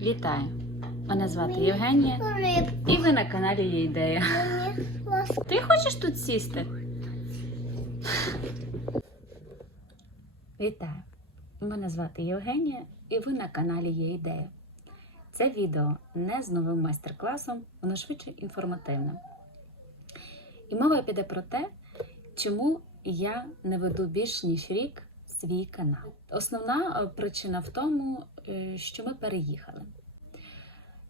Вітаю! Мене звати Євгенія, і ви на каналі Є ідея. Ти хочеш тут сісти? Вітаю! Мене звати Євгенія, і ви на каналі Є ідея. Це відео не з новим майстер-класом, воно швидше інформативне. І мова піде про те, чому я не веду більш ніж рік свій канал. Основна е, причина в тому, що ми переїхали.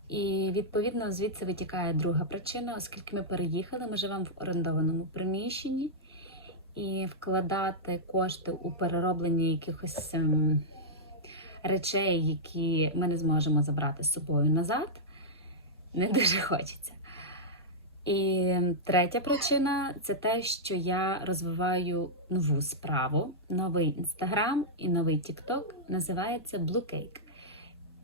І відповідно звідси витікає друга причина, оскільки ми переїхали, ми живемо в орендованому приміщенні, і вкладати кошти у перероблення якихось ем, речей, які ми не зможемо забрати з собою назад, не дуже хочеться. І третя причина це те, що я розвиваю нову справу, новий інстаграм і новий тікток називається Blue Cake.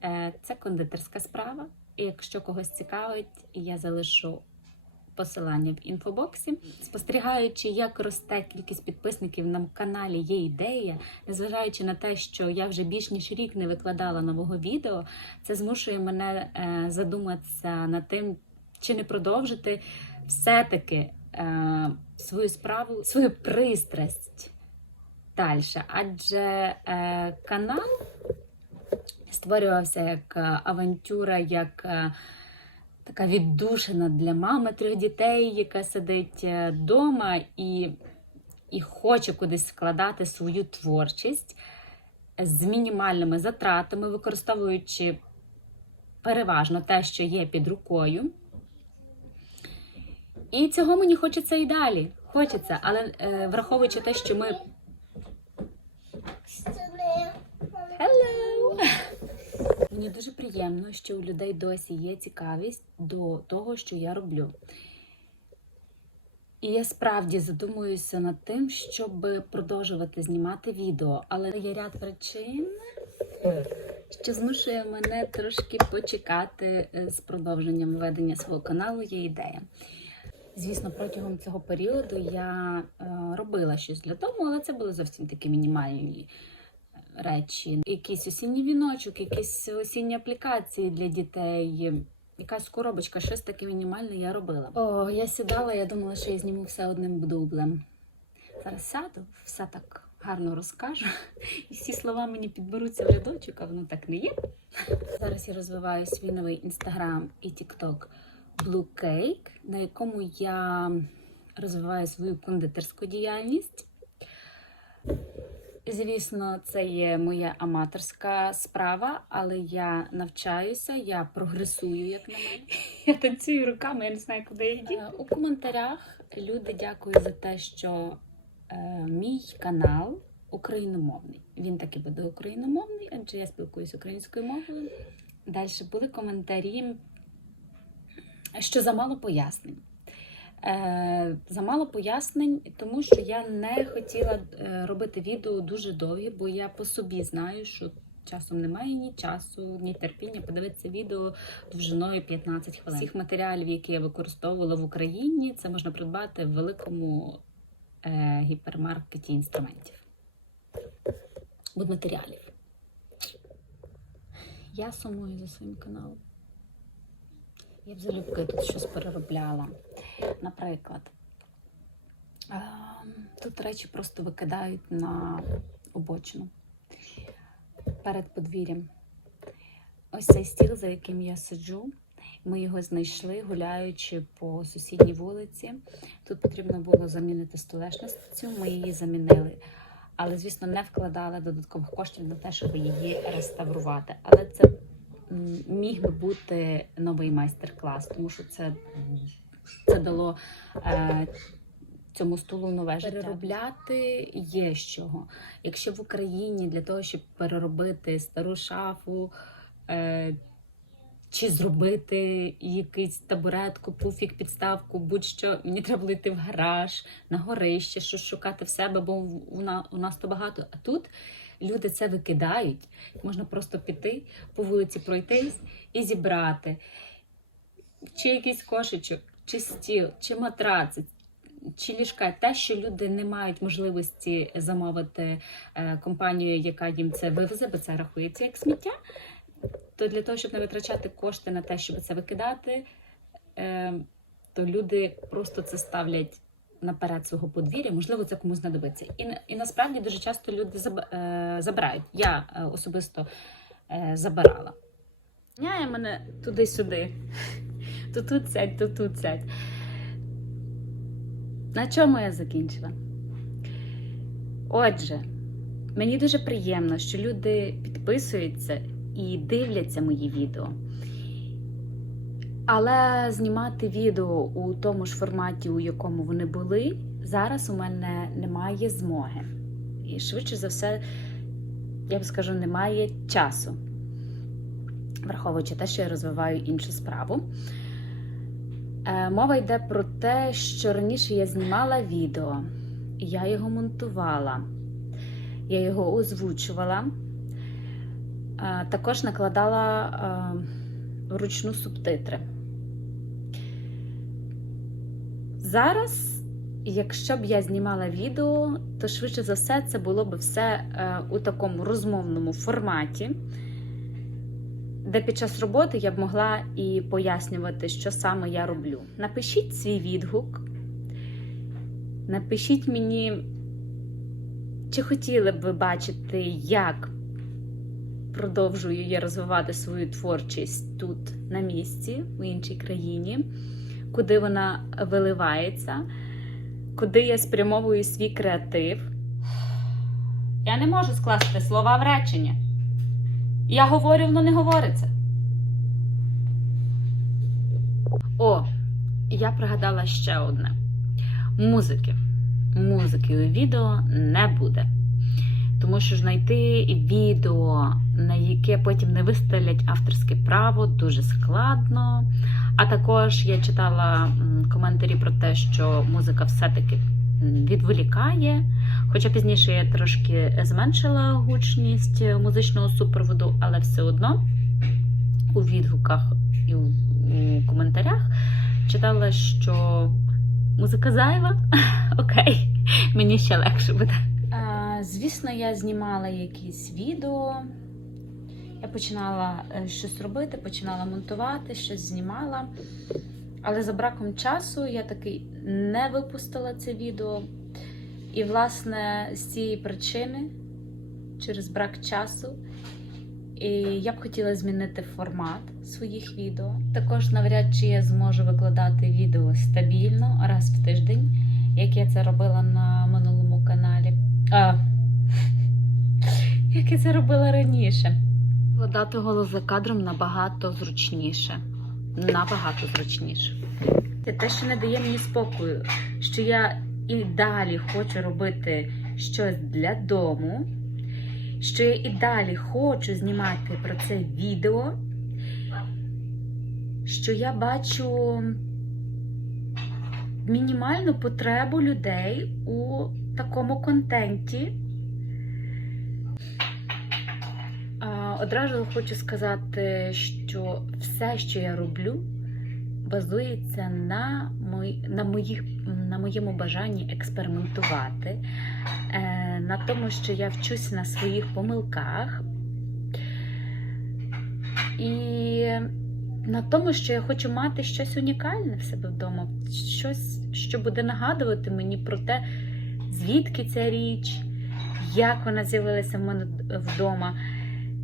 Е, Це кондитерська справа. І якщо когось цікавить, я залишу посилання в інфобоксі. Спостерігаючи, як росте кількість підписників на каналі Є ідея, незважаючи на те, що я вже більш ніж рік не викладала нового відео, це змушує мене е, задуматися над тим, чи не продовжити все-таки е, свою справу, свою пристрасть далі. Адже канал створювався як е, авантюра, як е, така віддушина для мами трьох дітей, яка сидить вдома і, і хоче кудись складати свою творчість з мінімальними затратами, використовуючи переважно те, що є під рукою. І цього мені хочеться і далі. Хочеться, але е, враховуючи те, що ми. Мені дуже приємно, що у людей досі є цікавість до того, що я роблю. І я справді задумуюся над тим, щоб продовжувати знімати відео, але є ряд причин, що змушує мене трошки почекати е, з продовженням ведення свого каналу. Є ідея. Звісно, протягом цього періоду я е, робила щось для того, але це були зовсім такі мінімальні речі. Якийсь осінній віночок, якісь осінні аплікації для дітей, якась коробочка, щось таке мінімальне я робила. О, я сідала, я думала, що я зніму все одним дублем. Зараз сяду, все так гарно розкажу. І всі слова мені підберуться в рядочок, а воно так не є. Зараз я розвиваю свій новий інстаграм і тікток Blue Cake, на якому я розвиваю свою кондитерську діяльність. Звісно, це є моя аматорська справа, але я навчаюся, я прогресую, як на мене. Я танцюю руками, я не знаю, куди я йду. У коментарях люди дякують за те, що е, мій канал україномовний. Він таки буде україномовний, адже я спілкуюся українською мовою. Далі були коментарі, що замало пояснень. Е, замало пояснень, тому що я не хотіла е, робити відео дуже довгі, бо я по собі знаю, що часом немає ні часу, ні терпіння подивитися відео довжиною 15 хвилин. Всіх матеріалів, які я використовувала в Україні, це можна придбати в великому е, гіпермаркеті інструментів. Будматеріалів. Я сумую за своїм каналом. Я залюбки тут щось переробляла. Наприклад, ем, тут речі просто викидають на обочину перед подвір'ям. Ось цей стіл, за яким я сиджу. Ми його знайшли, гуляючи по сусідній вулиці. Тут потрібно було замінити столешницю, ми її замінили. Але, звісно, не вкладали додаткових коштів на те, щоб її реставрувати. Але це міг би бути новий майстер-клас, тому що це, це дало е, цьому столу нове життя. Переробляти є з чого. Якщо в Україні для того, щоб переробити стару шафу, е, чи зробити якийсь табуретку, пуфік, підставку, будь-що мені треба було в гараж, на горище, щось шукати в себе, бо у нас то багато. А тут люди це викидають. Можна просто піти по вулиці пройтись і зібрати. Чи якийсь кошечок, чи стіл, чи матраци, чи ліжка, те, що люди не мають можливості замовити е, компанію, яка їм це вивезе, бо це рахується як сміття. то для того, щоб не витрачати кошти на те, щоб це викидати, е, то люди просто це ставлять наперед свого подвір'я, можливо, це комусь знадобиться. І, і насправді дуже часто люди заб- е, забирають. Я особисто забирала. Няє мене туди-сюди. То тут сядь, то тут сядь. На чому я закінчила? Отже, мені дуже приємно, що люди підписуються і дивляться мої відео. Але знімати відео у тому ж форматі, у якому вони були, зараз у мене немає змоги. І швидше за все, я б скажу, немає часу, враховуючи те, що я розвиваю іншу справу. Е, Мова йде про те, що раніше я знімала відео, я його монтувала, я його озвучувала, е, також накладала е, вручну субтитри. Зараз, якщо б я знімала відео, то швидше за все це було б все е, у такому розмовному форматі, де під час роботи я б могла і пояснювати, що саме я роблю. Напишіть свій відгук, напишіть мені, чи хотіли б ви бачити, як продовжую я розвивати свою творчість тут, на місці, в іншій країні, куди вона виливається, куди я спрямовую свій креатив. Я не можу скласти слова в речення. Я говорю, воно не говориться. О, я пригадала ще одне: музики. Музики у відео не буде. Тому що знайти відео, на яке потім не виставлять авторське право, дуже складно. А також я читала коментарі про те, що музика все-таки відволікає. Хоча пізніше я трошки зменшила гучність музичного супроводу, але все одно у відгуках і у, коментарях читала, що музика зайва. Окей, мені ще легше буде. Звісно, я знімала якісь відео. Я починала е, щось робити, починала монтувати, щось знімала. Але за браком часу я таки не випустила це відео. І, власне, з цієї причини, через брак часу, і я б хотіла змінити формат своїх відео. Також навряд чи я зможу викладати відео стабільно раз в тиждень, як я це робила на минулому каналі. А, як я це робила раніше. Викладати голос за кадром набагато зручніше. Набагато зручніше. Це те, що не дає мені спокою, що я і далі хочу робити щось для дому, що я і далі хочу знімати про це відео, що я бачу мінімальну потребу людей у такому контенті. Одразу хочу сказати, що все, що я роблю, базується на, мої, на, моїх, на моєму бажанні експериментувати, е, на тому, що я вчусь на своїх помилках, і на тому, що я хочу мати щось унікальне в себе вдома, щось, що буде нагадувати мені про те, звідки ця річ, як вона з'явилася в мене вдома.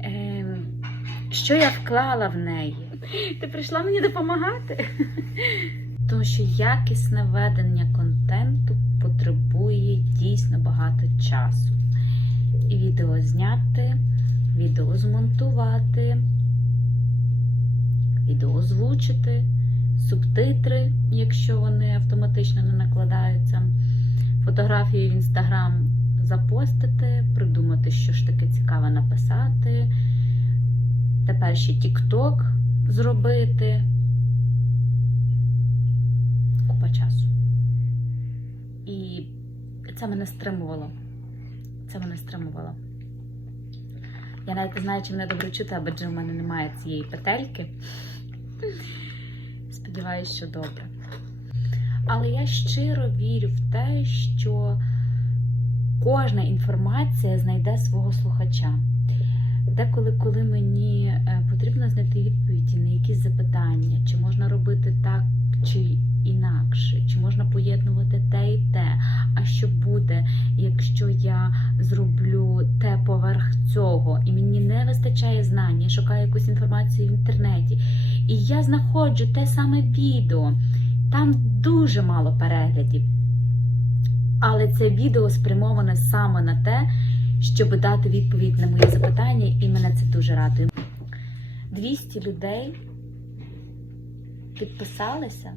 Ем, що я вклала в неї? Ти прийшла мені допомагати? Тому що якісне ведення контенту потребує дійсно багато часу. І відео зняти, відео змонтувати, відео озвучити, субтитри, якщо вони автоматично не накладаються, фотографії в інстаграм запостити, придумати, що ж таке цікаве написати. Тепер ще TikTok зробити. Купа часу. І це мене стримувало. Це мене стримувало. Я навіть не знаю, чи мене добре чути, адже в мене немає цієї петельки. Сподіваюсь, що добре. Але я щиро вірю в те, що кожна інформація знайде свого слухача. Деколи, коли мені е, потрібно знайти відповіді на якісь запитання, чи можна робити так чи інакше, чи можна поєднувати те і те, а що буде, якщо я зроблю те поверх цього, і мені не вистачає знань, шукаю якусь інформацію в інтернеті, і я знаходжу те саме відео, там дуже мало переглядів. Але це відео спрямоване саме на те, щоб дати відповідь на мої запитання, і мене це дуже радує. 200 людей підписалися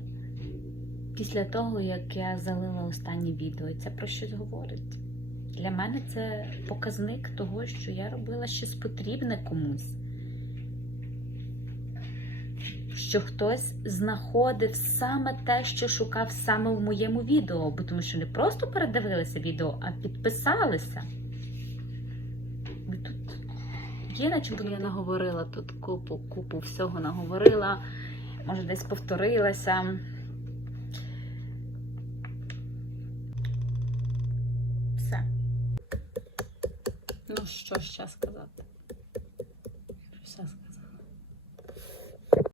після того, як я залила останнє відео. Це про щось говорить. Для мене це показник того, що я робила щось потрібне комусь. Що хтось знаходив саме те, що шукав саме в моєму відео, бо тому що не просто передивилися відео, а підписалися. Тут є на чому я наговорила тут купу, купу всього наговорила, може десь повторилася. Все. Ну? Що ще сказати?